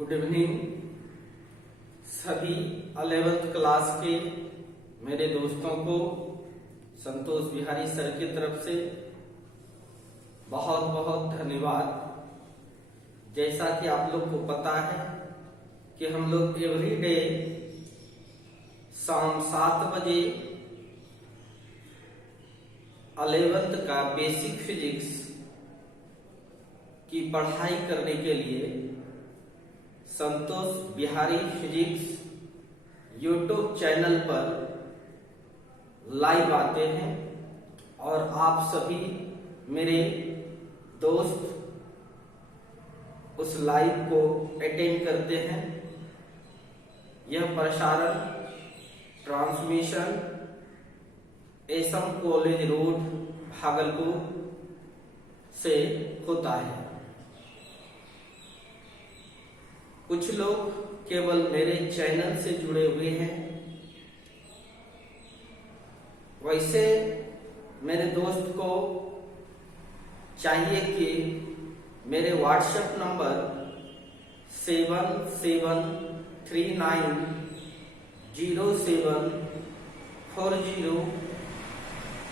Good evening सभी 11th class के मेरे दोस्तों को संतोष बिहारी सर की तरफ से बहुत बहुत धन्यवाद। जैसा कि आप लोग को पता है कि हम लोग एवरीडे शाम 7 बजे 11th का बेसिक फिजिक्स की पढ़ाई करने के लिए संतोष बिहारी फिजिक्स यूट्यूब चैनल पर लाइव आते हैं और आप सभी मेरे दोस्त उस लाइव को अटेंड करते हैं। यह प्रसारण transmission SM college road Bhagalpur से होता है। कुछ लोग केवल मेरे चैनल से जुड़े हुए हैं, वैसे मेरे दोस्त को चाहिए कि मेरे व्हाट्सएप नंबर 77390740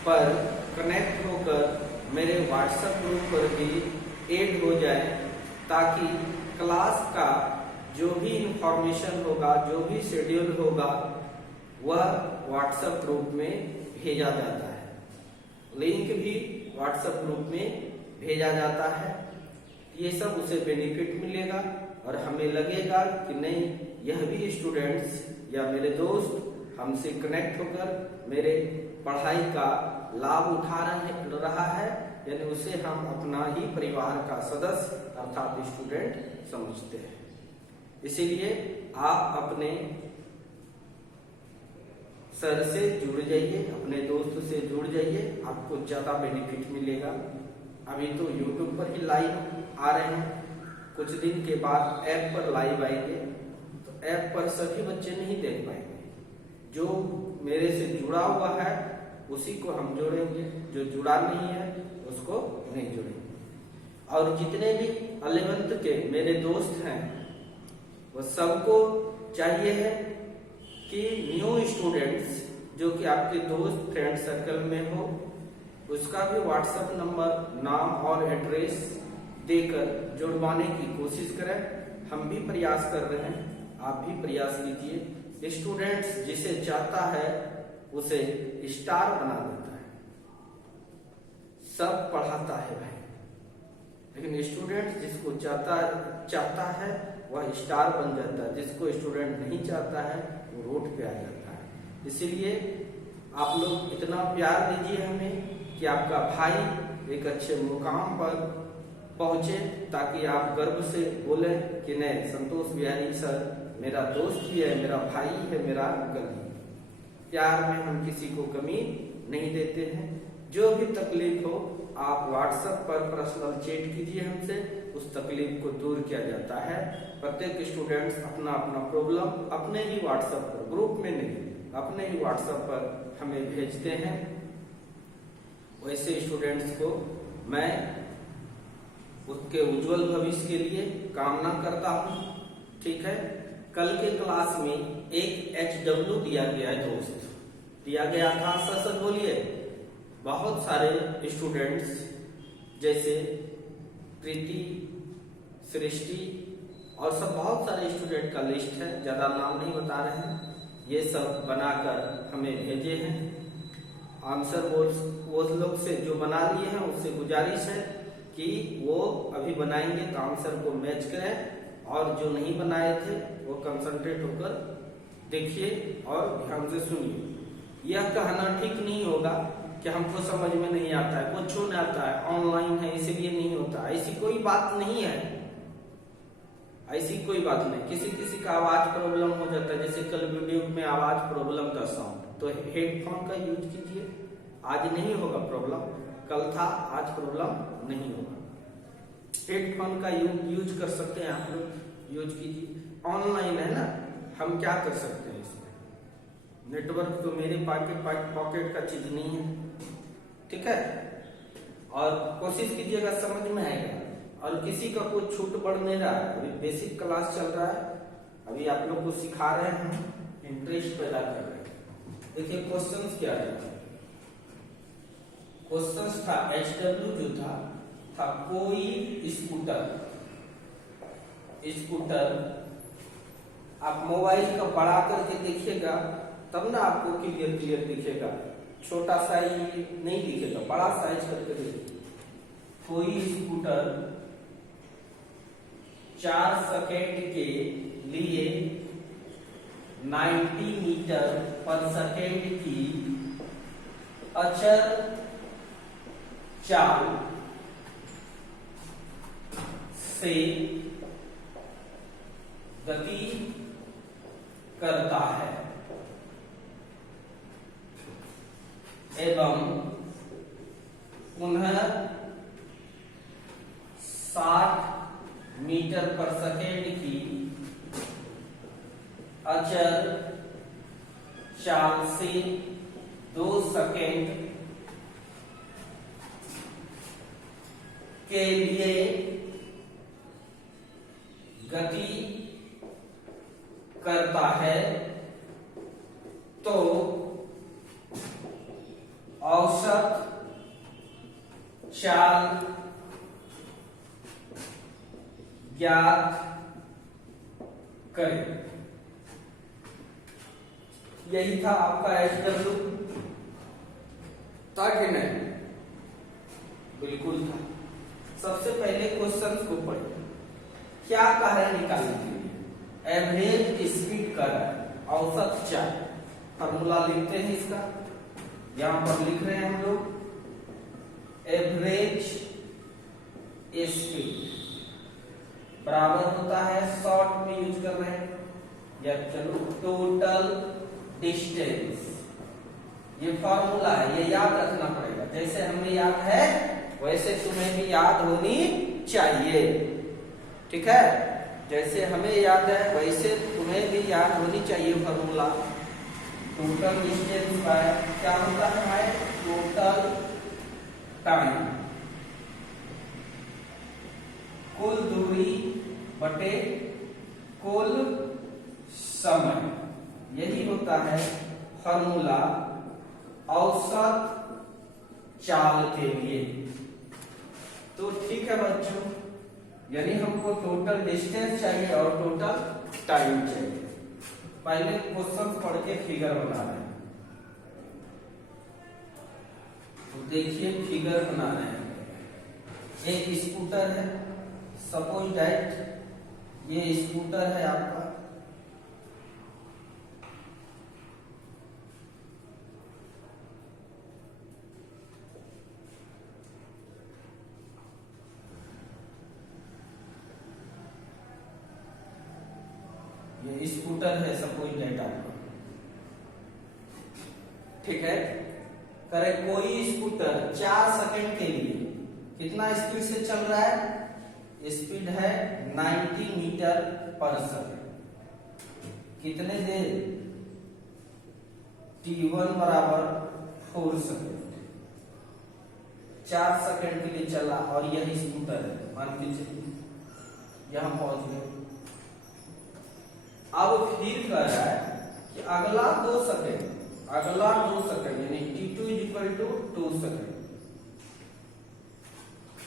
पर कनेक्ट होकर मेरे व्हाट्सएप ग्रुप पर भी ऐड हो जाए, ताकि क्लास का जो भी इंफॉर्मेशन होगा, जो भी शेड्यूल होगा, वह व्हाट्सएप ग्रुप में भेजा जाता है। लिंक भी व्हाट्सएप ग्रुप में भेजा जाता है। ये सब उसे बेनिफिट मिलेगा और हमें लगेगा कि नहीं, यह भी स्टूडेंट्स या मेरे दोस्त हमसे कनेक्ट होकर मेरे पढ़ाई का लाभ उठा रहा है, यानी उसे हम अपना ही परिवार का सदस्य अर्थात स्टूडेंट समझते हैं। इसीलिए आप अपने सर से जुड़ जाइए, अपने दोस्त से जुड़ जाइए, आपको ज्यादा बेनिफिट मिलेगा। अभी तो यूट्यूब पर ही लाइव आ रहे हैं, कुछ दिन के बाद ऐप पर लाइव आएंगे, तो ऐप पर सभी बच्चे नहीं देख पाएंगे। जो मेरे से जुड़ा हुआ है उसी को हम जोड़ेंगे, जो जुड़ा नहीं है उसको नहीं जोड़ेंगे। और जितने भी 11th के मेरे दोस्त हैं वो सबको चाहिए है कि न्यू स्टूडेंट्स जो कि आपके दोस्त फ्रेंड सर्कल में हो, उसका भी व्हाट्सएप नंबर, नाम और एड्रेस देकर जुड़वाने की कोशिश करें। हम भी प्रयास कर रहे हैं, आप भी प्रयास कीजिए। स्टूडेंट्स जिसे चाहता है उसे स्टार बना देता है, सब पढ़ाता है भाई, लेकिन स्टूडेंट जिसको चाहता है वह स्टार बन जाता है, जिसको स्टूडेंट नहीं चाहता है वो रोड पे आ जाता है। इसीलिए आप लोग इतना प्यार दीजिए हमें कि आपका भाई एक अच्छे मुकाम पर पहुंचे, ताकि आप गर्व से बोले कि नहीं, संतोष बिहारी सर मेरा दोस्त ही है, मेरा भाई है, मेरा अंकल है। प्यार में हम किसी को कमी नहीं देते हैं। जो भी तकलीफ हो आप व्हाट्सएप पर पर्सनल चैट कीजिए हमसे, उस तकलीफ को दूर किया जाता है। प्रत्येक स्टूडेंट्स अपना अपना प्रॉब्लम अपने ही व्हाट्सएप पर, ग्रुप में नहीं, अपने ही व्हाट्सएप पर हमें भेजते हैं। वैसे स्टूडेंट्स को मैं उसके उज्जवल भविष्य के लिए कामना करता हूँ। ठीक है, कल के क्लास में एक HW दिया गया है दोस्त, दिया गया था, सर बोलिए। बहुत सारे स्टूडेंट्स जैसे प्रीति, सृष्टि और सब बहुत सारे स्टूडेंट का लिस्ट है, ज्यादा नाम नहीं बता रहे हैं। ये सब बनाकर हमें भेजे हैं आंसर। वो लोग से जो बना लिए हैं उससे गुजारिश है कि वो अभी बनाएंगे तो आंसर को मैच करें, और जो नहीं बनाए थे वो कंसंट्रेट होकर देखिए और ध्यान से सुनिए। यह कहना ठीक नहीं होगा कि हमको समझ में नहीं आता है, कुछ नहीं आता है, ऑनलाइन है इसलिए नहीं होता। ऐसी कोई बात नहीं है, ऐसी कोई बात नहीं। किसी किसी का आवाज प्रॉब्लम हो जाता है, जैसे कल वीडियो में आवाज प्रॉब्लम था, साउंड, तो हेडफोन का यूज कीजिए। आज नहीं होगा प्रॉब्लम, कल था, आज प्रॉब्लम नहीं होगा। हेडफोन का यूज कर सकते हैं, आप लोग यूज कीजिए। ऑनलाइन है ना, हम क्या कर सकते हैं इसमें, नेटवर्क तो मेरे पॉकेट का चीज नहीं है। ठीक है, और कोशिश कीजिएगा समझ में आएगा। और किसी का कोई छूट बढ़ नहीं रहा है, अभी बेसिक क्लास चल रहा है, अभी आप लोग को सिखा रहे हैं, इंटरेस्ट पैदा कर रहे हैं। देखिए क्वेश्चंस क्या है, क्वेश्चंस था HW जो था कोई स्कूटर आप मोबाइल का बड़ा करके देखिएगा तब ना आपको क्लियर दिखेगा, छोटा साइज नहीं दिखेगा, बड़ा साइज करके देखिए। कोई स्कूटर 4 सेकेंड के लिए 90 मीटर पर सेकेंड की अचर चाल से गति करता है एवं पुनः 60 मीटर पर सेकेंड की अचर चाल से 2 सेकेंड के लिए गति करता है तो औसत चाल ज्ञात करें। यही था आपका HW, था कि नहीं? बिल्कुल था। सबसे पहले क्वेश्चन को पढ़िए, क्या कह रहे हैं निकालने के लिए? एवरेज स्पीड कर रहा है, औसत चाल, फॉर्मूला लिखते हैं इसका, यहां पर लिख रहे हैं हम लोग, एवरेज स्पीड बराबर होता है, शॉर्ट में यूज कर रहे हैं, या चलो टोटल डिस्टेंस, ये फॉर्मूला है, ये याद रखना पड़ेगा। जैसे हमें याद है वैसे तुम्हें भी याद होनी चाहिए, ठीक है? जैसे हमें याद है वैसे तुम्हें भी याद होनी चाहिए फॉर्मूला। टोटल डिस्टेंस का क्या होता है? टोटल टाइम, कुल दूरी बटे कुल समय, यही होता है फॉर्मूला औसत चाल के लिए। तो ठीक है बच्चों, यानी हमको टोटल डिस्टेंस चाहिए और टोटल टाइम चाहिए। पहले क्वेश्चन पढ़ के फिगर बना रहे हैं, तो देखिए फिगर बना रहे हैं। एक स्कूटर है, सपोज दैट ये स्कूटर है आपका, ये स्कूटर है सपोज दैट आपका, ठीक है? करे कोई स्कूटर 4 सेकंड के लिए कितना स्पीड से चल रहा है? स्पीड है 90 मीटर पर सेकंड। कितने देर? t1 बराबर 4 सेकंड। 4 सेकंड के लिए चला और यही स्कूटर है, मान के चलिए यहां पहुंच गए। अब फिर कह रहा है कि अगला 2 सेकंड यानी t2 = 2 सेकंड।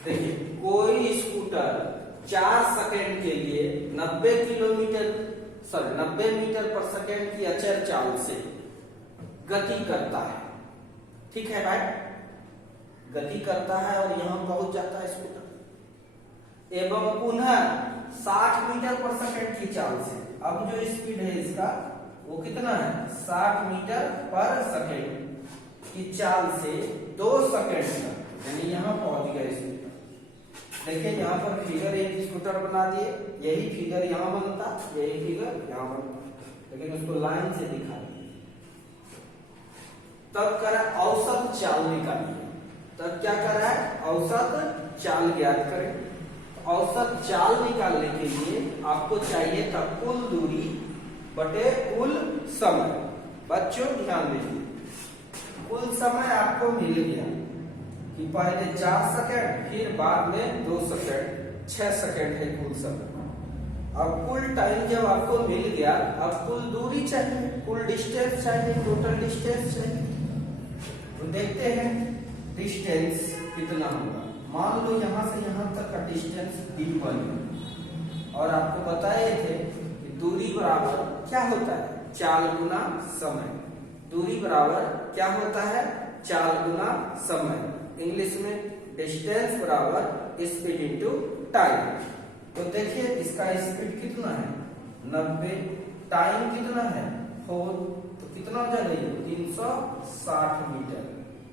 देखिए कोई स्कूटर 4 सेकंड के लिए 90 मीटर पर सेकंड की अचर चाल से गति करता है, ठीक है भाई? गति करता है और यहां पहुंच जाता है स्कूटर, एवं पुनः 60 मीटर पर सेकंड की चाल से। अब जो स्पीड है इसका वो कितना है? 60 मीटर पर सेकंड की चाल से 2 सेकंड तक, यानी यहां पहुंच गया स्कूटर। देखिए यहाँ पर फिगर एक स्कूटर बना दिए, यही फिगर यहाँ बनता, यही फिगर यहाँ बनता, लेकिन उसको लाइन से दिखा दिए। तब करें औसत चाल निकालिए, तब क्या कर रहा है? औसत चाल ज्ञात करें। औसत चाल निकालने के लिए आपको चाहिए था कुल दूरी बटे कुल समय। बच्चों ध्यान दीजिए, कुल समय आपको मिल गया कि पहले 4 सेकंड फिर बाद में 2 सेकंड 6 सेकंड है कुल समय। अब कुल टाइम जब आपको मिल गया, अब कुल दूरी चाहिए, कुल डिस्टेंस चाहिए, टोटल डिस्टेंस चाहिए। तो देखते हैं डिस्टेंस कितना होगा। मान लो यहाँ से यहाँ तक का डिस्टेंस d1 है और आपको बताए थे कि दूरी बराबर क्या होता है, चाल गुना समय। दूरी बराबर क्या होता है, चाल गुना समय। इंग्लिश में डिस्टेंस बराबर स्पीड इनटू टाइम। तो देखिए इसका स्पीड कितना है 90, टाइम कितना है 4, तो कितना हो जाएगा 360 मीटर,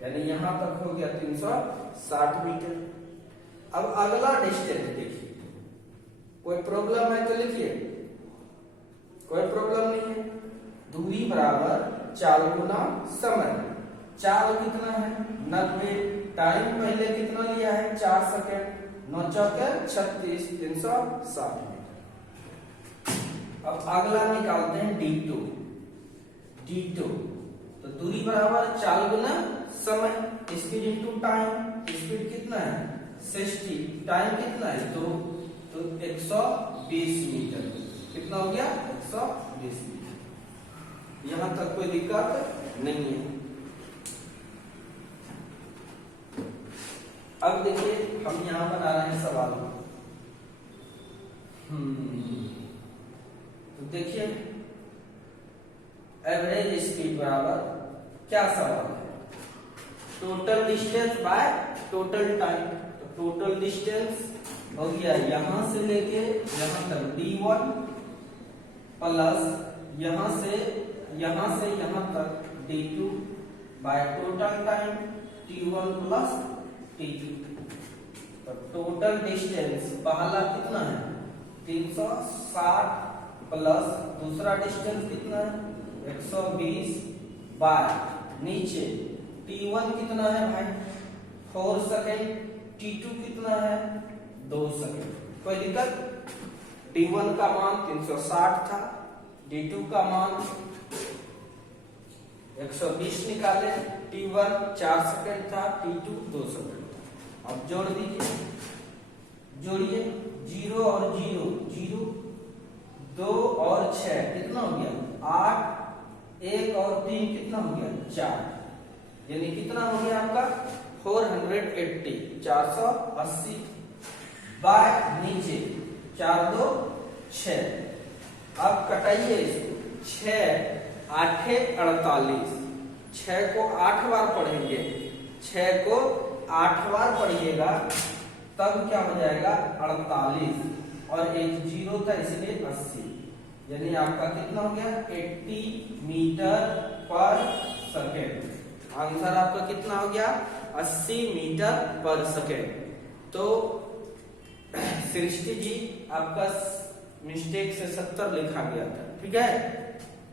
यानी यहां तक हो गया 360 मीटर। अब अगला डिस्टेंस देखिए, कोई प्रॉब्लम है तो लिखिए, कोई प्रॉब्लम नहीं है। दूरी बराबर चाल गुना समय। चाल कितना है 90, टाइम पहले कितना लिया है 4 सेकेंड, 9 चौके 36, 360 मीटर। अब अगला निकालते हैं d2। तो दूरी बराबर चाल गुना समय, स्पीड इनटू टाइम। स्पीड कितना है 60, टाइम कितना है 2, तो 120 मीटर। कितना हो गया 120 मीटर। यहां तक कोई दिक्कत नहीं है। अब देखिए हम यहां बना रहे हैं सवाल। तो देखिए एवरेज स्पीड बराबर क्या सवाल है, total distance by total time. तो टोटल डिस्टेंस हो गया यहां से लेके यहां तक d1 प्लस यहां से यहां तक d2 by total time t1 plus t2। तो टोटल डिस्टेंस पहला कितना है 360 प्लस दूसरा डिस्टेंस कितना है 120 बाय नीचे t1 कितना है भाई 4 सेकेंड, t2 कितना है 2 सेकेंड। कोई दिक्कत, t1 का मान 360 था, d2 का मान 120 निकाले, t1 4 सेकेंड था, t2 2 सेकेंड था। अब जोड़ दीजिए, जोड़िए 0 और 0, 0 2 और 6 कितना हो गया 8, 1 और 3 कितना हो गया 4, यानी कितना हो गया आपका 480, 480 बाय नीचे 4 2 6। अब कटाइए इसको, 6 8 48, 6 को 8 बार पढ़ेंगे, 6 को 8 बार पढ़िएगा तब क्या हो जाएगा 48 और एक 0 था इसलिए 80, यानी आपका कितना हो गया 80 मीटर पर सेकेंड। आंसर आपका कितना हो गया 80 मीटर पर सेकेंड। तो सृष्टि जी आपका मिस्टेक से 70 लिखा गया था, ठीक है,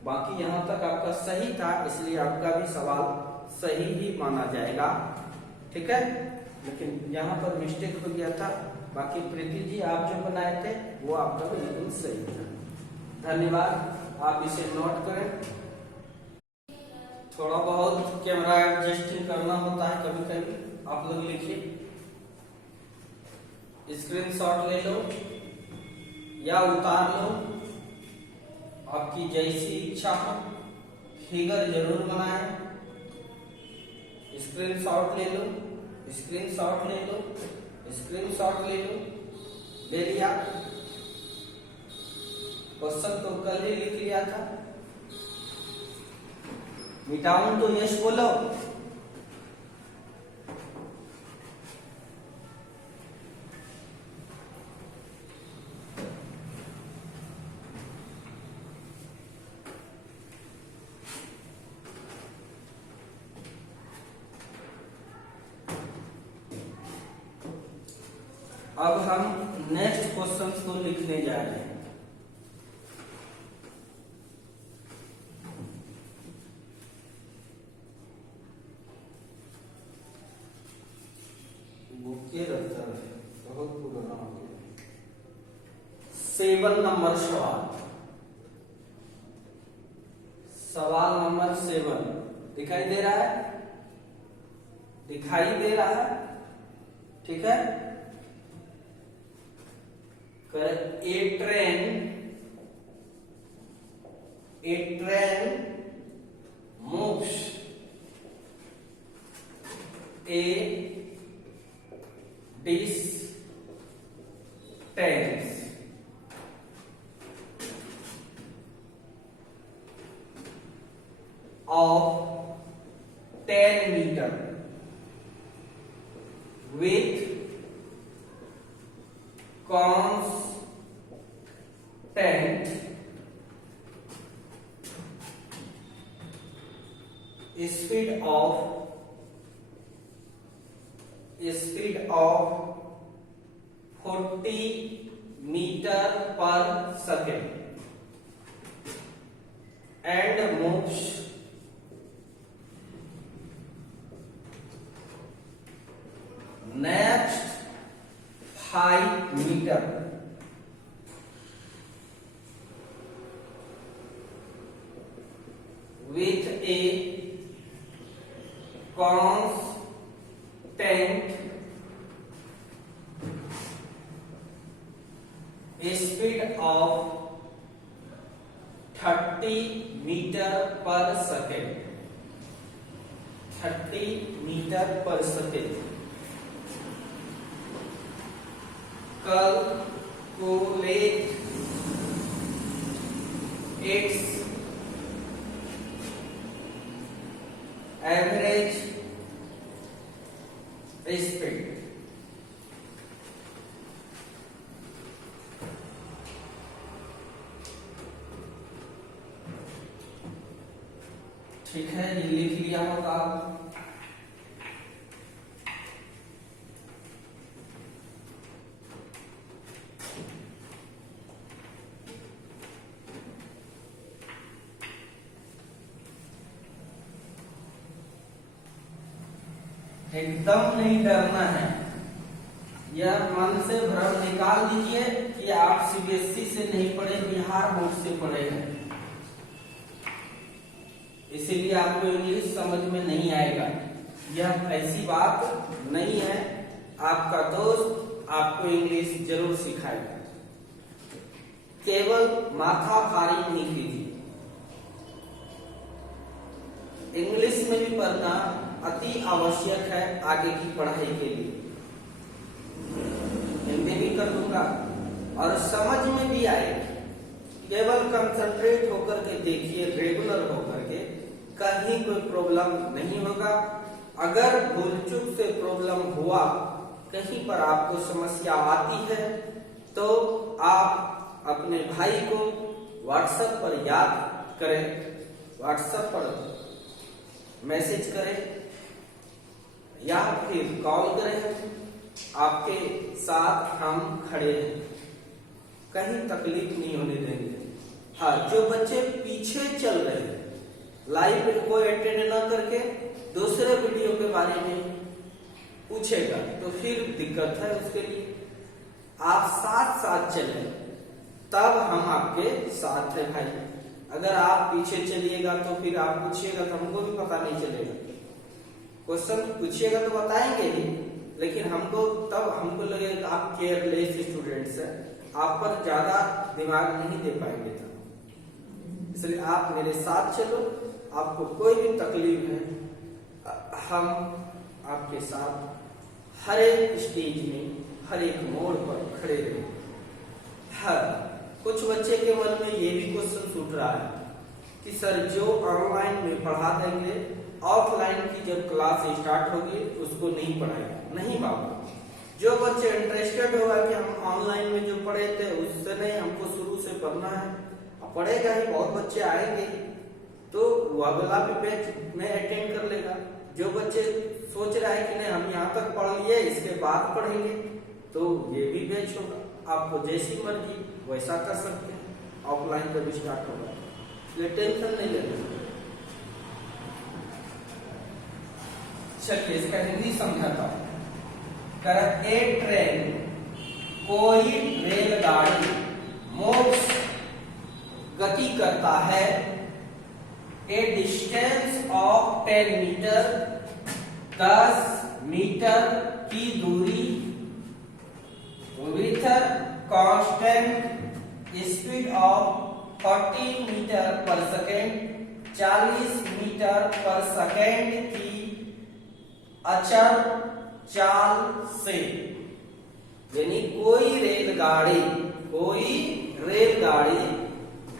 बाकी यहां तक आपका सही था, इसलिए आपका भी सवाल सही ही माना जाएगा, ठीक है। लेकिन यहाँ पर मिस्टेक हो गया था, बाकी प्रीति जी आप जो बनाए थे वो आपका बिल्कुल सही था। धन्यवाद, आप इसे नोट करें। थोड़ा बहुत कैमरा एडजस्टिंग करना होता है कभी कभी, आप लोग लिखिए, स्क्रीनशॉट ले लो या उतार लो, आपकी जैसी इच्छा हो, फिगर जरूर बनाएं। स्क्रीनशॉट ले लो, स्क्रीनशॉट ले लो, स्क्रीनशॉट ले लो, ले लिया। क्वेश्चन तो कल ही लिख लिया था। मिटाऊं तो यश बोलो। अब हम नेक्स्ट क्वेश्चन को लिखने जा रहे हैं। बहुत पुराना हो गया। 7 नंबर सवाल, सवाल नंबर 7 दिखाई दे रहा है, दिखाई दे रहा है, ठीक है। A train moves a distance of 10 meter with constant speed of 40 meter per second and moves next 5 meter with a constant speed of 30 meter per second 30 meter per second calculate its average speed ठीक है, ये लिख लिया होगा आप। एकदम नहीं डरना है, यह मन से भ्रम निकाल दीजिए कि आप सीबीएसई से नहीं पढ़े, बिहार बोर्ड से पढ़े हैं, इसीलिए आपको इंग्लिश समझ में नहीं आएगा। यह ऐसी बात नहीं है, आपका दोस्त आपको इंग्लिश जरूर सिखाएगा, केवल माथा भारी नहीं कीजिए। इंग्लिश में भी पढ़ना अति आवश्यक है आगे की पढ़ाई के लिए। हिंदी भी कर दूंगा और समझ में भी आएगा, केवल कंसंट्रेट होकर के देखिए, रेगुलर होकर के, कहीं कोई प्रॉब्लम नहीं होगा। अगर भूल चूक से प्रॉब्लम हुआ, कहीं पर आपको समस्या आती है, तो आप अपने भाई को व्हाट्सएप पर याद करें, व्हाट्सएप पर मैसेज करें या फिर कॉल करें, आपके साथ हम खड़े हैं, कहीं तकलीफ नहीं होने देंगे। हाँ, जो बच्चे पीछे चल रहे हैं, लाइव को अटेंड न करके दूसरे वीडियो के बारे में पूछेगा, तो फिर दिक्कत है उसके लिए। आप साथ साथ चलें, तब हम आपके साथ हैं भाई। अगर आप पीछे चलिएगा तो फिर आप पूछिएगा तो हमको भी पता नहीं चलेगा। क्वेश्चन पूछिएगा तो बताएंगे ही, लेकिन हमको लगेगा आप केयरलेस स्टूडेंट्स हैं, आप पर ज्यादा दिमाग नहीं दे पाएंगे। तब इसलिए आप मेरे साथ चलो, आपको कोई भी तकलीफ है, हम आपके साथ हर एक स्टेज में, हर एक मोड़ पर खड़े रहेंगे। हाँ, कुछ बच्चे के मन में ये भी क्वेश्चन उठ रहा है कि सर जो ऑनलाइन में पढ़ा देंगे, ऑफलाइन की जब क्लास स्टार्ट होगी उसको नहीं पढ़ाएगा। नहीं बाबू, जो बच्चे इंटरेस्टेड होगा कि हम ऑनलाइन में जो पढ़े थे उससे नहीं, हमको शुरू से पढ़ना है, पढ़ेगा ही, बहुत बच्चे आएंगे, तो वह वाला भी बैच में अटेंड कर लेगा। जो बच्चे सोच रहा है कि नहीं हम यहाँ तक पढ़ लिए, इसके बाद पढ़ेंगे, तो ये भी बैच होगा। आपको जैसी मर्जी वैसा कर सकते हैं, ऑफलाइन जब स्टार्ट होगा, इसलिए टेंशन नहीं लेना। चलिए इसका हिंदी समझाता हूं। ए ट्रेन, कोई रेलगाड़ी मोक्ष गति करता है, a distance of 10 metre, 10 metre की दूरी, with constant 40 metre per second 40 metre per second की अचर चाल से, यानी कोई रेलगाड़ी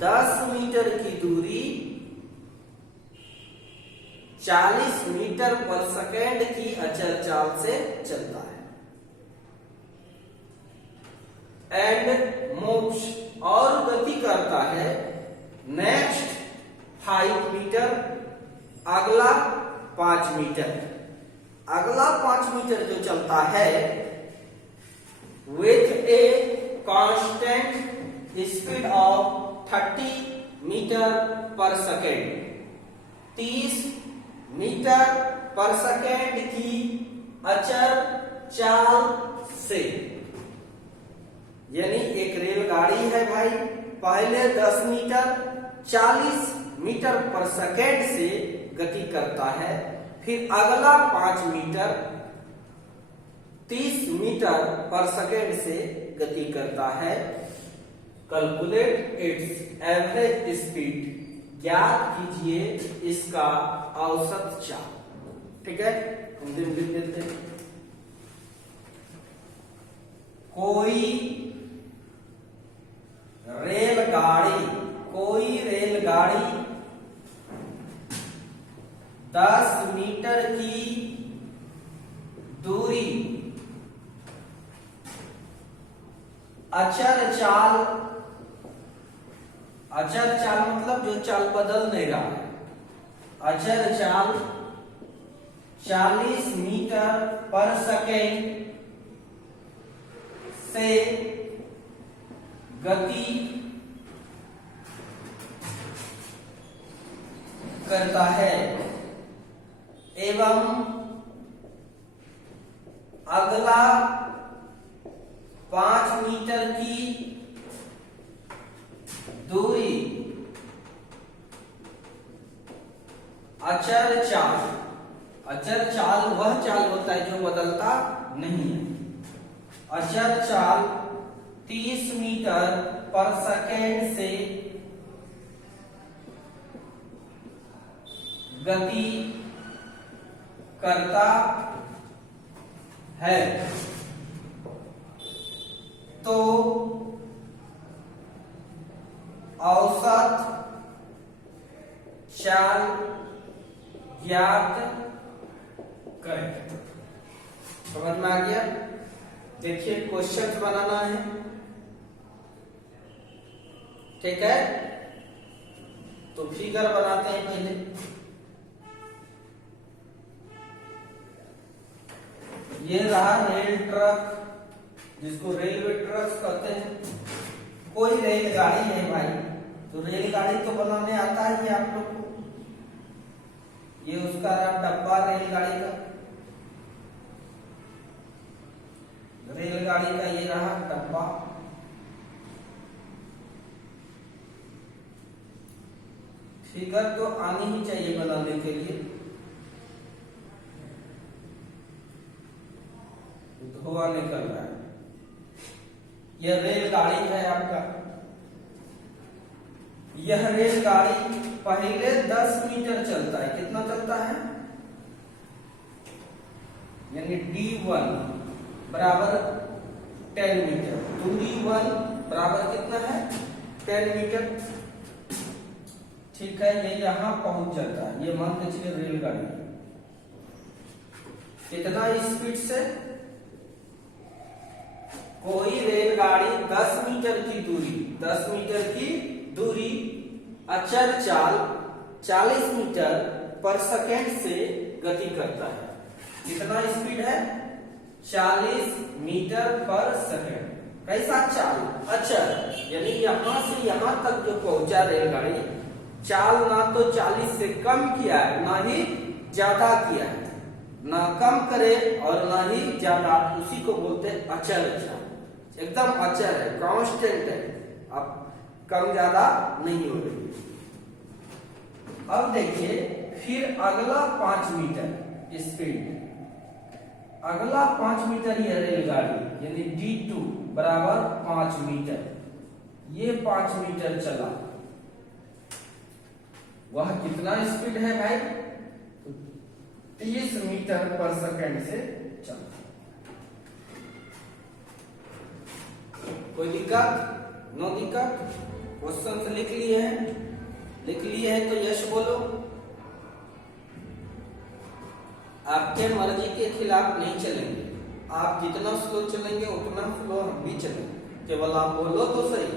10 मीटर की दूरी 40 मीटर पर सेकेंड की अचर चाल से चलता है। एंड मूव्स, और गति करता है नेक्स्ट 5 मीटर, अगला 5 मीटर। अगला 5 मीटर जो चलता है with a constant speed of 30 metre per second, 30 metre per second की अचर चाल से। यानी एक रेलगाड़ी है भाई, पहले 10 मीटर 40 मीटर पर सेकेंड से गति करता है, फिर अगला 5 मीटर 30 मीटर पर सेकेंड से गति करता है। कैलकुलेट इट्स एवरेज स्पीड, ज्ञात कीजिए इसका औसत चाल। ठीक है, हम दिन लिख देते हैं। कोई रेलगाड़ी 10 मीटर की दूरी अचर चाल मतलब जो चाल बदल नहीं रहा है, अचर चाल 40 मीटर पर सेकेंड से गति करता है एवं अगला 5 मीटर की दूरी अचर चाल वह चाल होता है जो बदलता नहीं है। अचर चाल 30 मीटर पर सेकेंड से गति करता है, तो औसत चाल ज्ञात करें। समझ में आ गया? देखिए क्वेश्चन बनाना है, ठीक है। तो फिगर बनाते हैं पहले। ये रहा रेल ट्रक, जिसको रेलवे ट्रक कहते हैं। कोई रेलगाड़ी है भाई, तो रेलगाड़ी तो बनाने आता है ये आप लोग को। ये उसका रहा डब्बा रेलगाड़ी का, रेलगाड़ी का ये रहा डब्बा। फिगर तो आनी ही चाहिए बनाने के लिए। धुआं निकल रहा है। यह रेलगाड़ी है आपका। यह रेलगाड़ी पहले 10 मीटर चलता है। कितना चलता है? यानी D1 बराबर 10 मीटर। दूरी 1 बराबर कितना है? 10 मीटर। ठीक है, ये यहां पहुंच जाता है। ये मान के चलिए रेलगाड़ी कितना स्पीड से? कोई रेलगाड़ी 10 मीटर की दूरी अचर चाल 40 मीटर पर सेकेंड से गति करता है। कितना स्पीड है? 40 मीटर पर सेकेंड। कैसा चाल? अचर, यानी यहां से यहां तक जो पहुंचा रेलगाड़ी, चाल ना तो 40 से कम किया है, ना ही ज्यादा किया है। ना कम करे और ना ही ज्यादा, उसी को बोलते हैं अचर चाल। एकदम अचर है, कांस्टेंट है, अब कम ज्यादा नहीं हो रही। अब देखिए फिर अगला 5 मीटर स्पीड, अगला 5 मीटर ये रेलगाड़ी यानी D2 बराबर 5 मीटर। ये 5 मीटर चला, वह कितना स्पीड है भाई? 30 मीटर पर सेकंड से चलता है। कोई दिक्कत? नो दिक्कत? क्वेश्चन लिख लिए हैं? लिख लिए हैं तो यश बोलो। आपके मर्जी के खिलाफ नहीं चलेंगे, आप जितना स्लो चलेंगे उतना स्लो हम भी चलेंगे, केवल आप बोलो तो सही।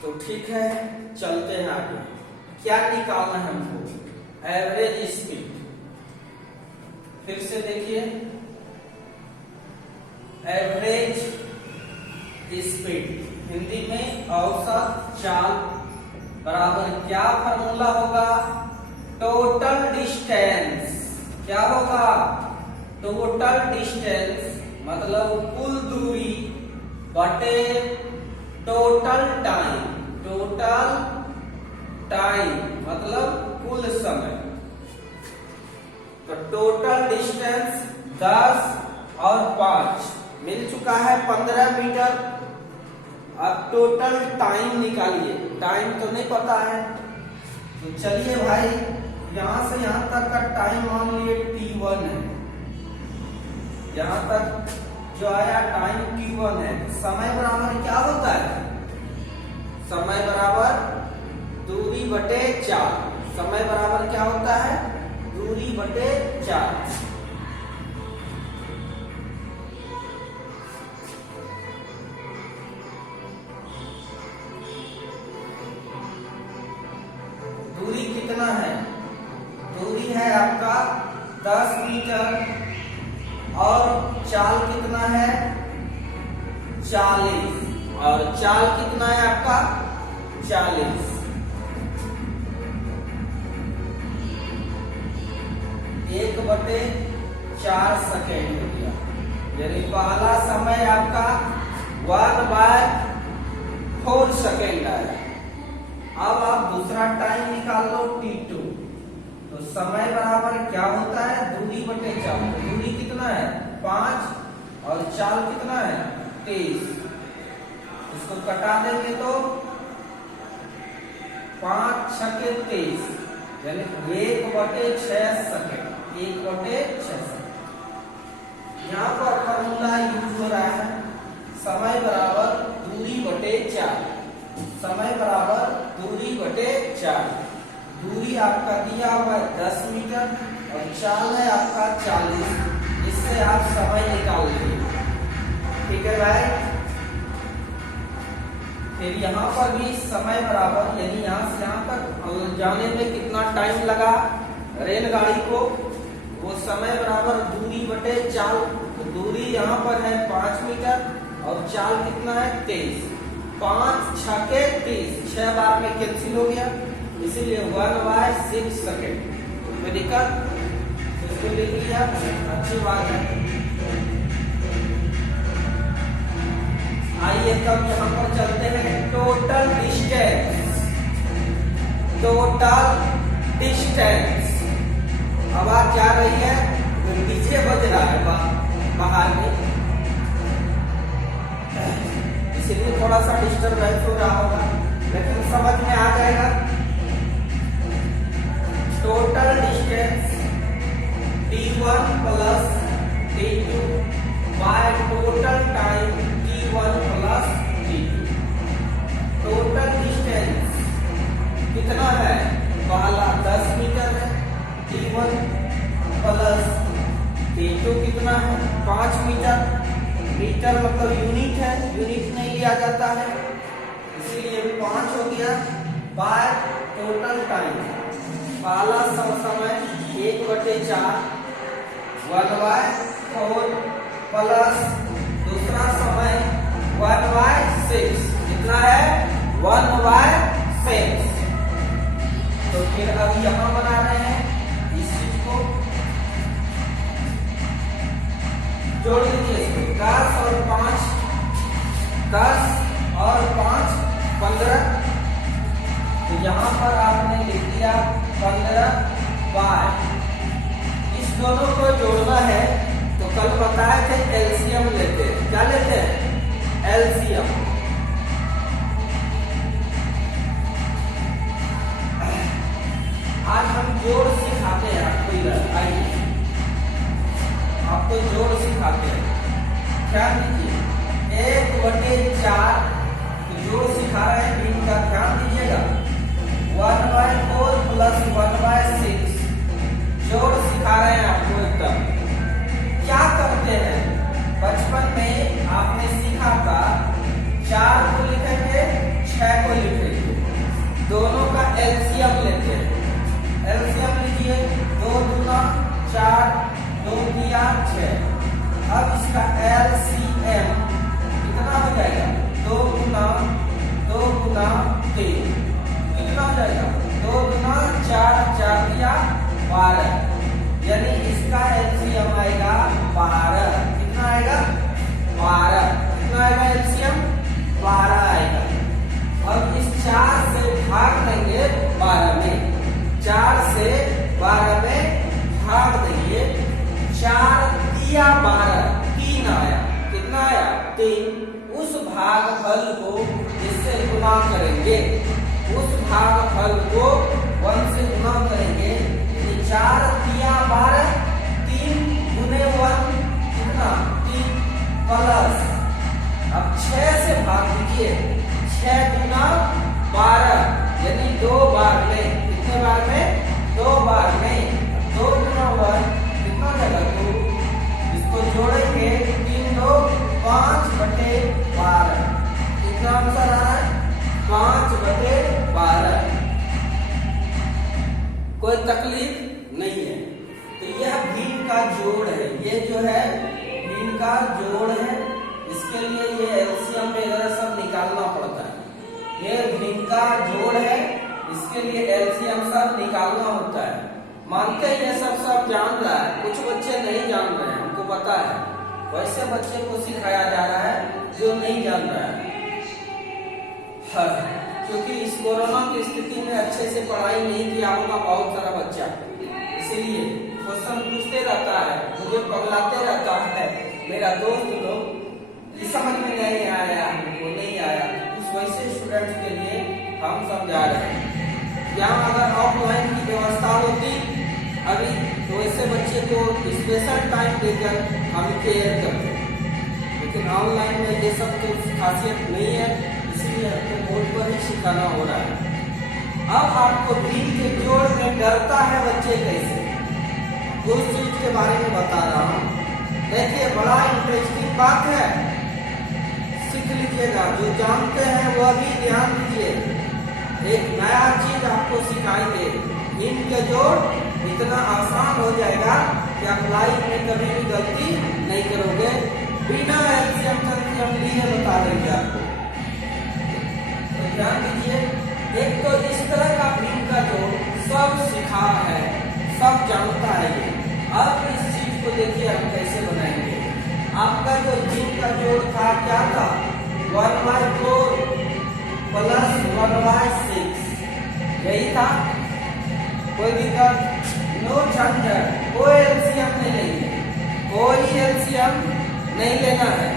तो ठीक है, चलते हैं आगे। क्या निकालना है हमको? Average speed. फिर से देखिए, एवरेज स्पीड हिंदी में औसत चाल बराबर क्या फॉर्मूला होगा? Total distance. क्या होगा? टोटल डिस्टेंस मतलब कुल दूरी बटे टोटल टाइम। टोटल टाइम मतलब कुल समय। तो टोटल डिस्टेंस 10 और 5 मिल चुका है 15 मीटर। अब टोटल टाइम निकालिए। टाइम तो नहीं पता है, तो चलिए भाई यहां से यहां तक का टाइम मान लिए T1 है। यहां तक जो आया टाइम T1 है। समय बराबर क्या होता है? समय बराबर दूरी बटे 4। समय बराबर क्या होता है? दूरी बटे 4। दूरी कितना है? दूरी है आपका 10 मीटर और चाल कितना है? 40। और चाल कितना है आपका? 40। एक बटे 4 सेकेंड हो गया, यानी पहला समय आपका 1/4 सेकेंड आया। अब आप दूसरा टाइम निकाल लो T2। तो समय बराबर क्या होता है? दूरी बटे 4। दूरी कितना है? 5 और चाल कितना है? 23। इसको कटा देंगे तो 5 छके 23, यानी 1/6 सेकेंड। 1/6 सेकेंड। यहाँ पर फॉर्मूला यूज हो रहा है समय बराबर दूरी बटे 4। समय बराबर दूरी बटे 4। दूरी आपका दिया हुआ है 10 मीटर और चाल है आपका 40। इससे आप समय निकाल लीजिए। ठीक है भाई। फिर यहाँ पर भी समय बराबर, यानी यहाँ से यहाँ तक जाने में कितना टाइम लगा रेलगाड़ी को, वो समय बराबर दूरी बटे चाल। तो दूरी यहाँ पर है 5 मीटर और चाल कितना है? 23। 5 छके 23, 6 बार में कैंसिल हो गया, इसीलिए 1/6 सेकेंड। कोई दिक्कत? इसको लिख लिया, अच्छी बात है। आइए तब यहाँ पर चलते हैं टोटल डिस्टेंस। टोटल डिस्टेंस आवाज जा रही है, डीजे बज रहा है बाहर में, इसलिए थोड़ा सा डिस्टर्बेंस हो रहा होगा, लेकिन समझ में आ जाएगा। Total distance T1 plus T2 by total time T1 plus T2। Total distance कितना है? पहला 10 मीटर है, T1 प्लस T2 कितना है? 5 मीटर। मीटर मतलब यूनिट है, यूनिट नहीं लिया जाता है, इसीलिए 5 हो गया बाय टोटल टाइम। पहला समय 1/4 1/4 प्लस दूसरा समय 1/6 कितना है? 1/6। तो फिर अब यहां बना रहे हैं इस चीज को, जोड़ लीजिए। 10 और 5 10 और 5 15। तो यहाँ पर आपने लिख दिया 15 बाय, इस दोनों को जोड़ना है तो कल बताए थे एलसीएम लेते हैं। क्या लेते हैं? एलसीएम। आज हम जोड़ सिखाते हैं आपको, इधर आइए आपको जोड़ सिखाते हैं। ध्यान दीजिए 1/4 जोड़ सिखा रहे हैं, इनका ध्यान दीजिएगा। 1/4 प्लस 1/6 जोड़ सिखा रहे हैं आपको एकदम। क्या करते हैं? बचपन में आपने सीखा था 4 को लिखेंगे 6 को लिखेंगे, दोनों का एलसीएम लेते हैं। एलसीएम लीजिए, 2 दूना 4, 2 तिया 6। अब इसका एलसीएम कितना हो जाएगा? 2 गुना 3 कितना हो जाएगा? 2 गुना 4, 4 तिया 12, यानी इसका एलसीएम आएगा 12। कितना आएगा? 12। कितना आएगा एलसीएम? 12 आएगा। अब इस 4 से भाग देंगे 12 में, 4 से 12 में भाग देंगे, 4 तिया 12, 3 आया। कितना आया? 3। उस भागफल को इससे गुना करेंगे, उस भागफल को 1 से गुना करेंगे, 4 तिया 12, 3 गुने 1 कितना? 3 प्लस, अब 6 से भाग दीजिए, 6 गुना 12, यानी 2 बार में। कितने बार में? 2 बार में। 2 गुना 1 कितना जाएगा? 2। इसको जोड़ेंगे, 3 2 5/12। कितना आंसर आ रहा है? 5/12। कोई तकलीफ नहीं है। तो यह भिन्न का जोड़ है, ये जो है भिन्न का जोड़ है। इसके लिए ये एलसीएम वगैरह सब निकालना पड़ता है। ये भिन्न का जोड़ है, इसके लिए एलसीएम सब निकालना होता है। मानते हैं ये सब जान रहा है, कुछ बच्चे नहीं जान रहे हैं, हमको पता है। वैसे बच्चे को सिखाया जा रहा है जो नहीं जान रहा है। क्योंकि इस कोरोना की स्थिति में अच्छे से पढ़ाई नहीं किया होगा बहुत सारा बच्चा, इसीलिए क्वेश्चन पूछते रहता है, मुझे पगलाते रहता है मेरा दोस्त लोग, समझ में नहीं आया, हमको नहीं आया। उस वैसे स्टूडेंट के लिए हम समझा रहे हैं। यहाँ अगर ऑफलाइन की व्यवस्था होती अभी तो ऐसे बच्चे को स्पेशल टाइम देकर हम केयर करते, लेकिन ऑनलाइन में ये सब तो खासियत नहीं है, इसलिए हमको बोर्ड पर ही सिखाना हो रहा है। अब आपको भिन्न के जोड़ में डरता है बच्चे कैसे, उस चीज के बारे में बता रहा हूँ। देखिए बड़ा इंटरेस्टिंग बात है, सीख लीजिएगा। जो जानते हैं वह भी ध्यान दीजिए, एक नया चीज आपको सिखाएंगे। इनके जोड़ इतना आसान हो जाएगा कि आप लाइफ में कभी भी गलती नहीं करोगे। बिना एलसीएम हम लिए बता देंगे आपको, तो ध्यान दीजिए। एक तो इस तरह का भिन्न का जोड़ सब सिखा है, सब जानता है ये। अब इस चीज को देखिए हम कैसे बनाएंगे। आपका जो भिन्न का जोड़ था क्या था? 1/4 प्लस 1/6, यही था। कोई दिक्कत? नो झंझट, कोई एलसीएम नहीं लेंगे, कोई एलसीएम नहीं लेना है।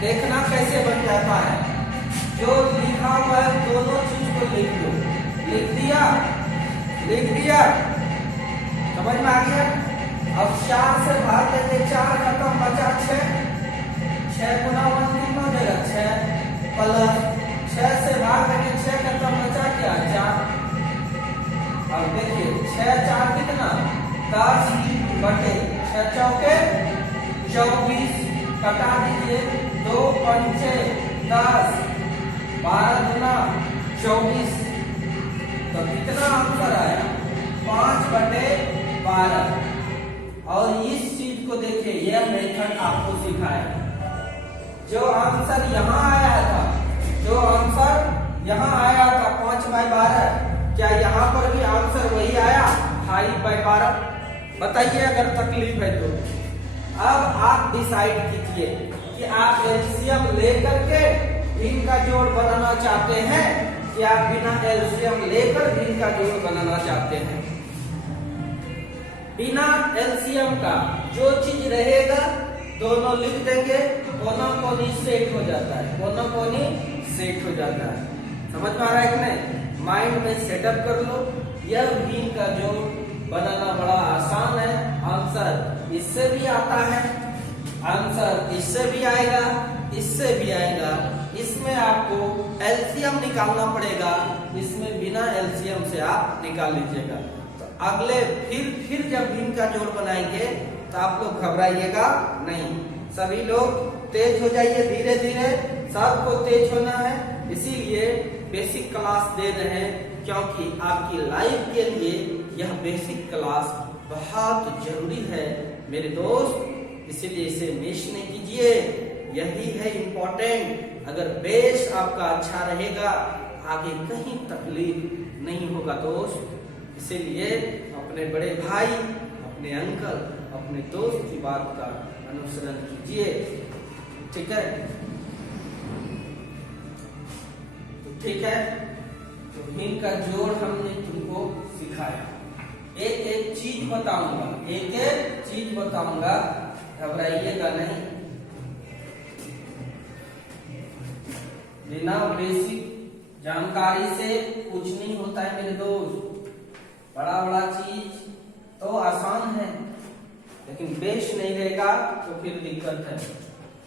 देखना कैसे बन जाता है। जो लिखा हुआ है दोनों चीज को लिख लो। लिख दिया? लिख दिया? समझ में आ गया? अब 4 से भाग देंगे, 4 खत्म, बचा 6। 6 गुना 1 कितना हो जाएगा? 6 प्लस 6 से भाग देंगे, 6 खत्म, बचा क्या? 4। अब देखिए 6 4 कितना? 10/6 चौके 24, कटा दीजिए, 2 पंचे 10, 12 गुना 24, तो कितना आंसर आया? 5/12। और इस चीज को देखिए, यह मेथड आपको सिखाया। जो आंसर यहाँ आया था, जो आंसर यहाँ आया था 5/12, क्या यहाँ पर भी आंसर वही आया 5/12? बताइए अगर तकलीफ है तो। अब आप डिसाइड कीजिए कि आप एलसीएम लेकर के भिन्न का जोड़ बनाना चाहते हैं कि आप बिना एलसीएम लेकर भिन्न का जोड़ बनाना चाहते हैं। बिना एलसीएम का जो चीज रहेगा दोनों लिख देंगे, कोना कोनी सेट हो जाता है, कोना कोनी सेट हो जाता है। समझ में आ रहा है कि नहीं? माइंड में सेटअप कर लो। यह भिन्न का जोड़ बनाना बड़ा आसान है। आंसर इससे भी आता है, आंसर इससे भी आएगा, इससे भी आएगा। इसमें आपको एलसीएम निकालना पड़ेगा, इसमें बिना एलसीएम से आप निकाल लीजिएगा। तो अगले फिर जब भिन्न का जोड़ बनाएंगे तो आप लोग घबराइएगा नहीं, सभी लोग तेज हो जाइए, धीरे धीरे सबको तेज होना है। इसीलिए बेसिक क्लास दे रहे हैं, क्योंकि आपकी लाइफ के लिए यह बेसिक क्लास बहुत जरूरी है मेरे दोस्त। इसीलिए इसे मिस नहीं कीजिए, यही है इम्पोर्टेंट। अगर बेस आपका अच्छा रहेगा आगे कहीं तकलीफ नहीं होगा दोस्त। इसीलिए अपने बड़े भाई, अपने अंकल, अपने दोस्त की बात का अनुसरण कीजिए, ठीक है? तो ठीक है, तो भिन्न का जोड़ हमने तुमको सिखाया। एक एक चीज बताऊंगा, एक एक चीज बताऊंगा, घबराइएगा नहीं। बिना बेसिक जानकारी से कुछ नहीं होता है मेरे दोस्त। बड़ा बड़ा चीज तो आसान है, लेकिन बेस नहीं रहेगा तो फिर दिक्कत है।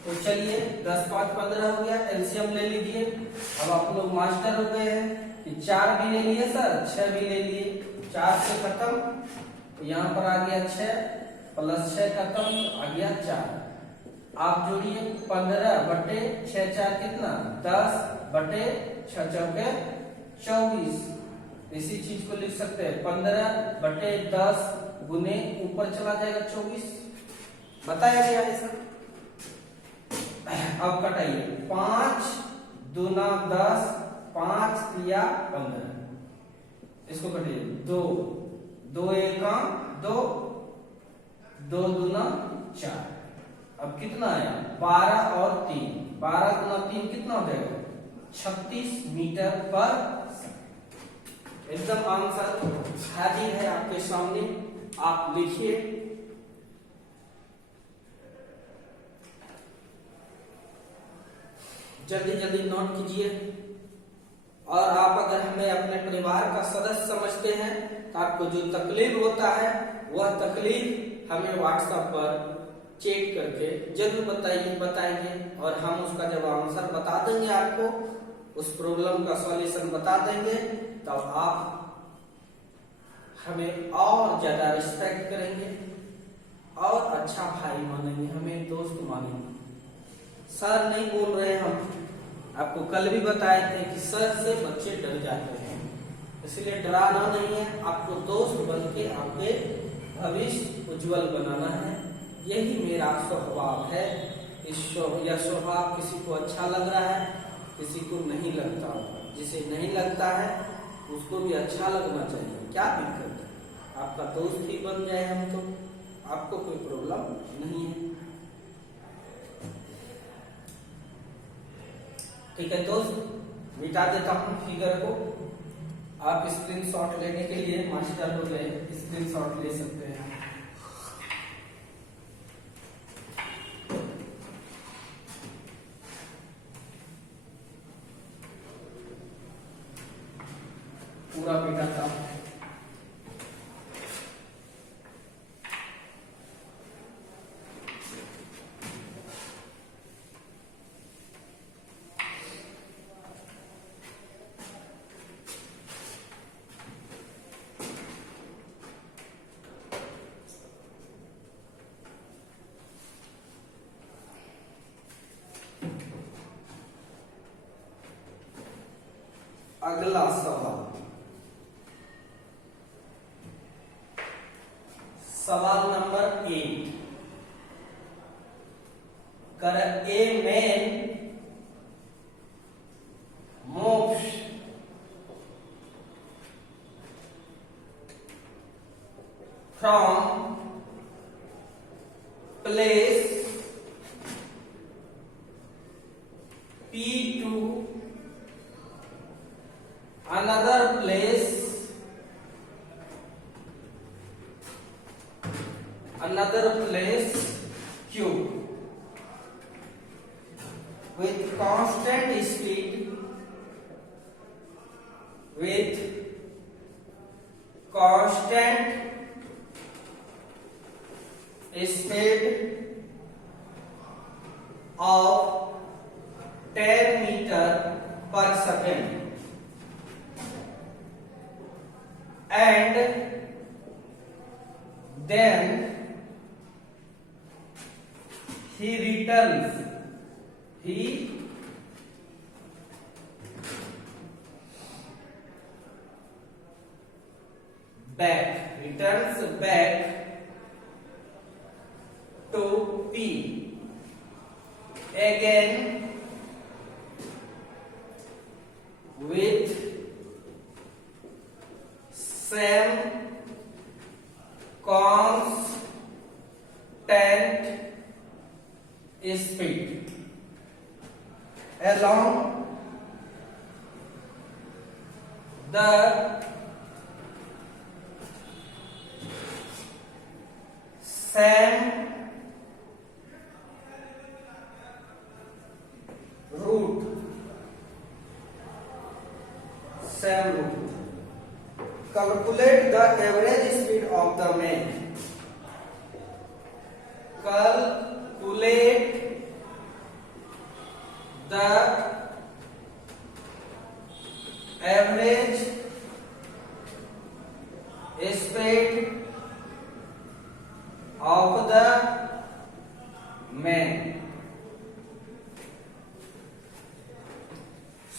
तो चलिए 10, 5, 15 हो गया, एलसीएम ले लीजिए। अब आप लोग मास्टर हो गए हैं कि 4 भी ले लिए सर, 6 भी ले लिए। 4 से खत्म, तो यहाँ पर आ गया 6 प्लस 6 खत्म, तो आ गया 4। आप जोड़िए 15 बटे 6 4 कितना, 10 बटे 6 चौके 24। इसी चीज को लिख सकते हैं 15 बटे 10 गुने ऊपर चला जाएगा 24, बताया गया है सर। अब कटाइए, 5 दूना 10, 5 तिया 15, इसको कटिए 2, 2 एका 2, 2 दूना 4। अब कितना आया 12 और 3, 12 गुना 3 कितना हो जाएगा 36 मीटर पर। एकदम आंसर हाजिर है आपके सामने, आप लिखिए। जल्दी जल्दी नोट कीजिए। और आप अगर हमें अपने परिवार का सदस्य समझते हैं तो आपको जो तकलीफ होता है वह तकलीफ हमें व्हाट्सएप पर चेक करके जरूर बताएंगे, और हम उसका जब आंसर बता देंगे आपको, उस प्रॉब्लम का सॉल्यूशन बता देंगे, तब आप हमें और ज्यादा रिस्पेक्ट करेंगे और अच्छा भाई मानेंगे, हमें दोस्त मानेंगे। सर नहीं बोल रहे हम, आपको कल भी बताए थे कि सर से बच्चे डर जाते हैं, इसलिए डराना नहीं है, आपको दोस्त बन के आपके भविष्य उज्जवल बनाना है। यही मेरा स्वभाव है। यह स्वभाव किसी को अच्छा लग रहा है, किसी को नहीं लगता होगा। जिसे नहीं लगता है उसको भी अच्छा लगना चाहिए, क्या दिक्कत है? आपका दोस्त ही बन जाए हम तो, आपको कोई प्रॉब्लम नहीं है। ठीक है दोस्त, मिटा देता हूँ फिगर को। आप स्क्रीनशॉट लेने के लिए मास्टर हो गए, स्क्रीनशॉट ले सकते हैं। पूरा मिटाता हूँ। अगला सवाल, सवाल नंबर 8। कर a man moves from place another place q with constant speed of 10 meter per second and then he returns back to P again with same constant speed along the same route. Calculate the average speed of the man. Calculate the average speed of the man.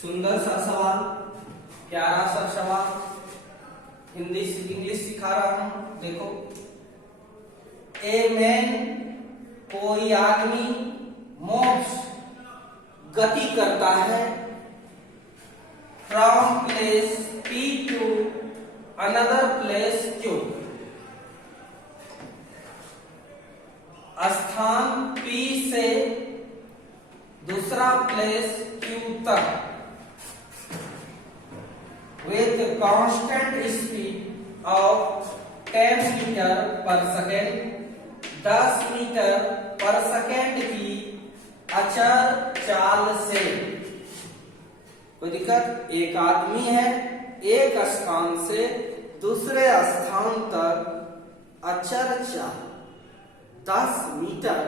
सुंदर सा सवाल, प्यारा सा सवाल, हिंदी से English सिखा रहा हूं। देखो, ए मैन कोई आदमी मोव्स गति करता है from place P to another place Q, स्थान पी से दूसरा प्लेस क्यू तक with constant speed of 10 metre per second, 10 metre per second की अचर चाल से। कोई दिक्कत? एक आदमी है, एक स्थान से दूसरे स्थान तक अचर चाल 10 मीटर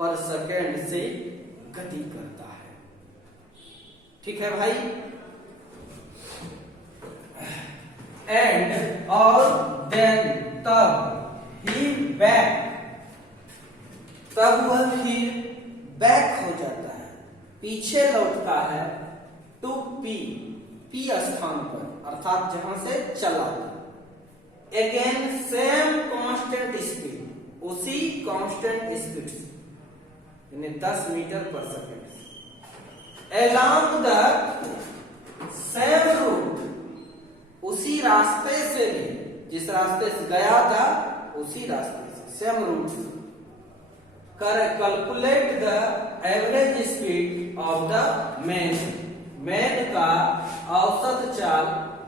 पर सेकेंड से गति करता है। ठीक है भाई? एंड और देन तब ही बैक, तब वह फिर बैक हो जाता है, पीछे लौटता है टू पी, पी स्थान पर, अर्थात जहां से चला। अगेन सेम कांस्टेंट स्पीड, उसी कांस्टेंट स्पीड से, यानी 10 metre per second, along the same route, उसी रास्ते से भी, जिस रास्ते से गया था उसी रास्ते से, सेम रूट से। Calculate the average speed of the man, man का औसत चाल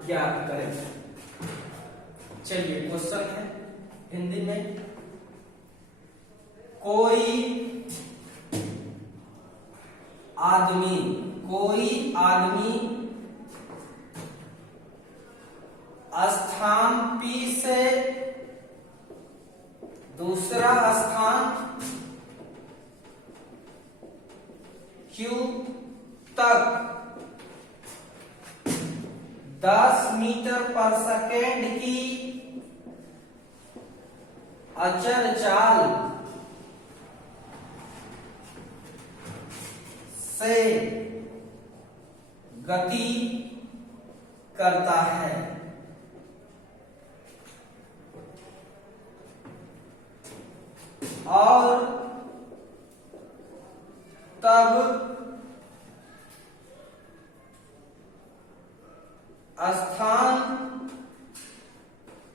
ज्ञात करें। चलिए क्वेश्चन है हिंदी में। कोई आदमी स्थान P से दूसरा स्थान Q तक 10 मीटर पर सेकेंड की अचर चाल से गति करता है। और तब स्थान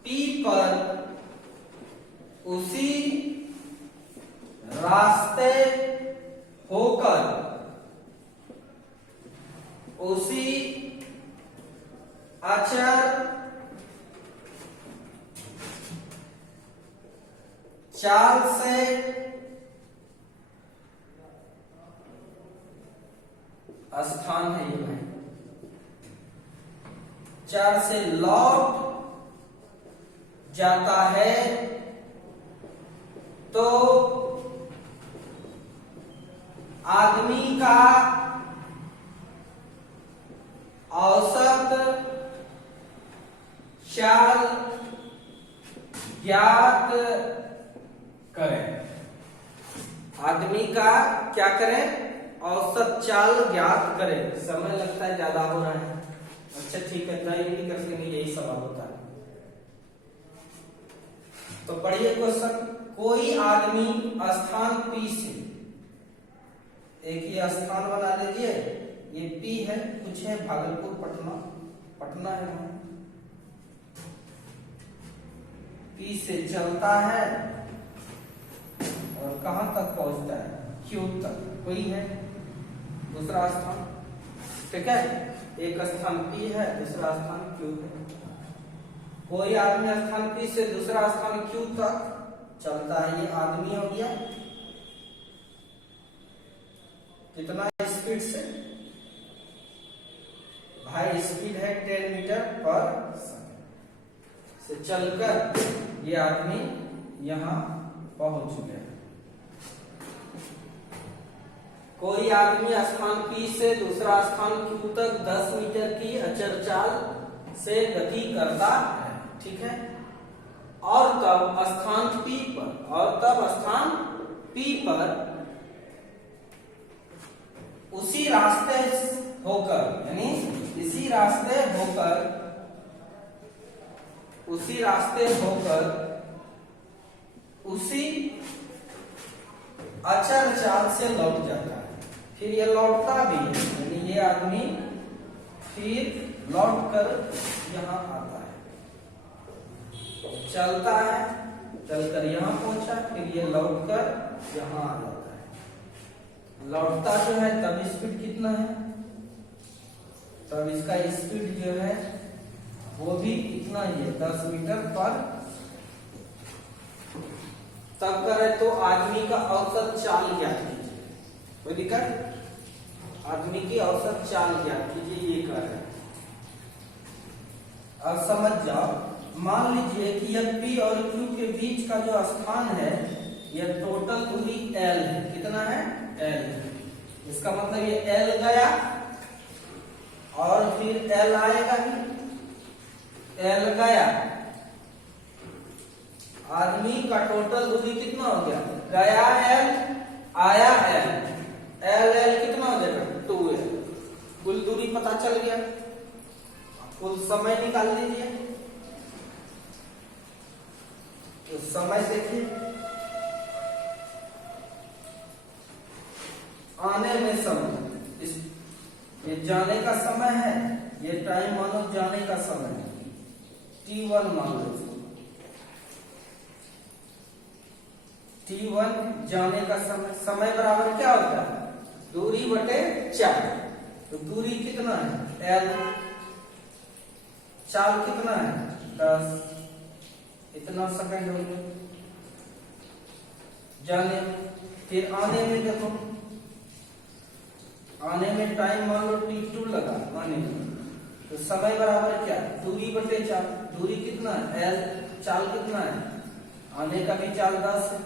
P पर उसी रास्ते होकर उसी अचर चाल से स्थान है ये भाई, चाल से लौट जाता है तो आदमी का औसत चाल ज्ञात करें। आदमी का क्या करें? औसत चाल ज्ञात करें। समय लगता है ज्यादा हो रहा है। अच्छा ठीक है, नहीं कर सकेंगे, यही सवाल होता है। तो पढ़िए क्वेश्चन। कोई आदमी स्थान P से, एक ये स्थान बना लीजिए, ये P है, कुछ है भागलपुर, पटना है, P से चलता है और कहां तक पहुंचता है? Q तक। कोई है दूसरा स्थान, ठीक है, एक स्थान P है, दूसरा स्थान Q है। कोई आदमी स्थान P से दूसरा स्थान Q तक चलता है, ये आदमी हो गया। कितना स्पीड से? भाई स्पीड है 10 मीटर पर सेकंड से चलकर ये आदमी यहां पहुंच गया। कोई आदमी स्थान P से दूसरा स्थान Q तक 10 मीटर की अचर चाल से गति करता है, ठीक है। और तब स्थान P पर उसी रास्ते होकर, यानी इसी रास्ते होकर उसी अचर चाल से लौट जाता है। फिर ये लौटता भी है, यानी ये आदमी फिर लौट कर यहां आता है, चलता है, चलकर यहां पहुंचा, फिर ये लौट कर यहां आ जाता है। लौटता जो है तब स्पीड कितना है? तब इसका स्पीड जो है वो भी कितना ही है, 10 मीटर पर। तब करे तो आदमी का औसत चाल ज्ञात कीजिए। कोई दिक्कत? आदमी की औसत चाल ज्ञात कीजिए, ये कर रहे हैं। अब समझ जाओ, मान लीजिए कि यह P और Q के बीच का जो स्थान है, यह टोटल दूरी L है। कितना है? L। इसका मतलब ये L गया और फिर L आएगा ही, L गया। आदमी का टोटल दूरी कितना हो गया? गया L, आया L, L कितना हो जाएगा? 2L। कुल दूरी पता चल गया। कुल समय निकाल लीजिए। तो समय देखिए, आने में समय, ये जाने का समय है, ये टाइम मानो जाने का समय है, T1 मान लो। T1 जाने का समय बराबर क्या होता है? दूरी बटे 4। तो दूरी कितना है? L। चाल कितना है? 10। इतना सेकंड हो गया जाने। फिर आने में देखो, आने में टाइम मान लो T2 लगा आने में, तो समय बराबर क्या? दूरी बटे 4। दूरी कितना है? L। चाल कितना है? आने का भी चाल 10 है।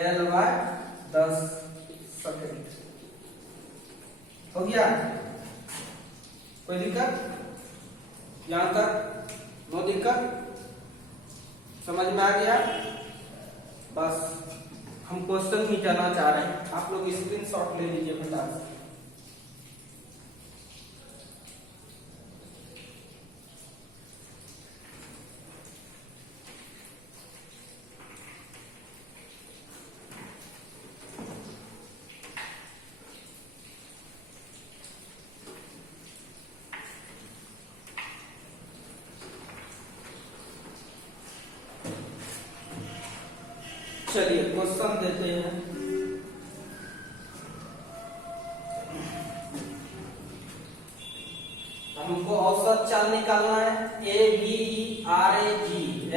L/10 सेकंड हो गया। कोई दिक्कत? यहां तक नो दिक्कत? समझ में आ गया? बस हम क्वेश्चन मिटाना चाह रहे हैं, आप लोग स्क्रीनशॉट ले लीजिए फटाक से। चलिए क्वेश्चन देते हैं। तुमको औसत चाल निकालना है, AVERAG,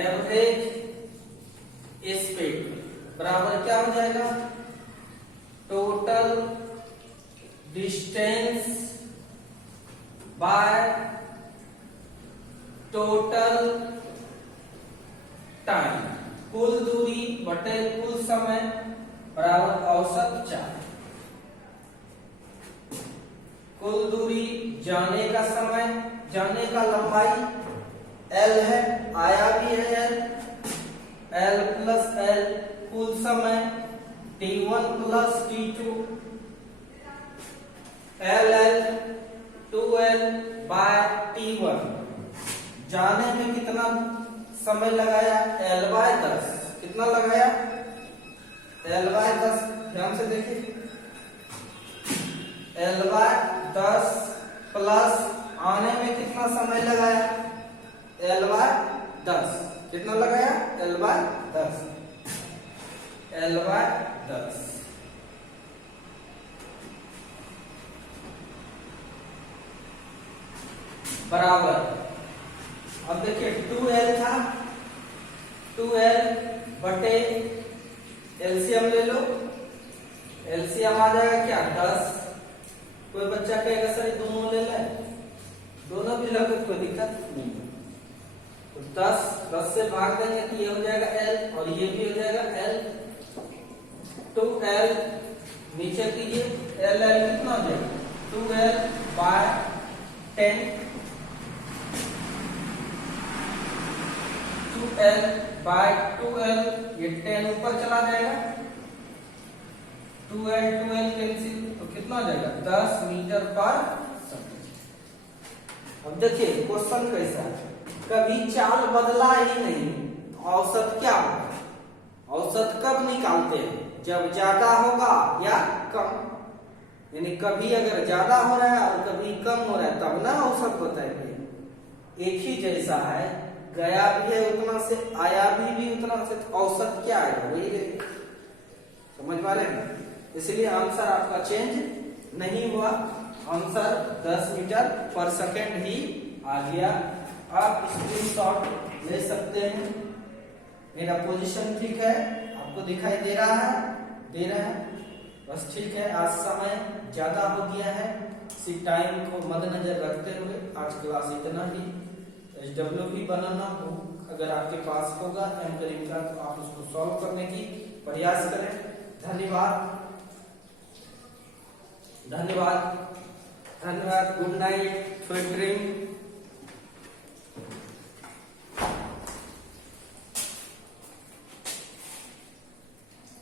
एवरेज स्पीड बराबर क्या हो जाएगा, total distance by total time, कुल दूरी बटे कुल समय बराबर औसत चाल। कुल दूरी जाने का समय, जाने का लंबाई L है, आया भी है L प्लस L, कुल समय T1 plus T2, LL 2L bye T1। जाने में कितना समय लगाया, L बाय 10, कितना लगाया, L बाय 10, ध्यान से देखिए, L बाय 10 प्लस आने में कितना समय लगाया, L बाय 10, कितना लगाया, L बाय 10, L बाय 10 बराबर, अब देखिए 2L था, 2L बटे एलसीएम ले लो, एलसीएम आ जाएगा क्या 10। कोई बच्चा कहेगा सर दोनों ले लें, दोनों भी लगे कोई दिक्कत नहीं, तो 10 से भाग देंगे तो ये हो जाएगा L और ये भी हो जाएगा L, 2L नीचे कीजिए, LL कितना हो जाएगा 2L bye 10, 2L bye 2L, ये 10 ऊपर चला जाएगा, 2L 2L कैंसिल, तो कितना हो जाएगा 10 मीटर पर सेकंड। अब देखिए क्वेश्चन कैसा है, कभी चाल बदला ही नहीं, औसत क्या होगा, औसत कब निकालते हैं, जब ज्यादा होगा या कम, यानी कभी अगर ज्यादा हो रहा है और कभी कम हो रहा है तब ना औसत बताएंगे। एक ही जैसा है, गया भी है उतना से, आया भी उतना से, तो औसत क्या आएगा वही है, समझ पा रहे हैं। इसलिए आंसर आपका चेंज नहीं हुआ, आंसर 10 मीटर पर सेकंड ही आ गया। आप स्क्रीनशॉट ले सकते हैं। मेरा पोजीशन ठीक है, आपको दिखाई दे रहा है, बस ठीक है। आज समय ज्यादा हो गया है, इसी टाइम को मद्देनजर रखते हुए आज क्लास इतना ही। SW बनाना बुक अगर आपके पास होगा एंकरिंग का, तो आप उसको सॉल्व करने की प्रयास करें। धन्यवाद, गुड नाइट, स्वीट ड्रीम।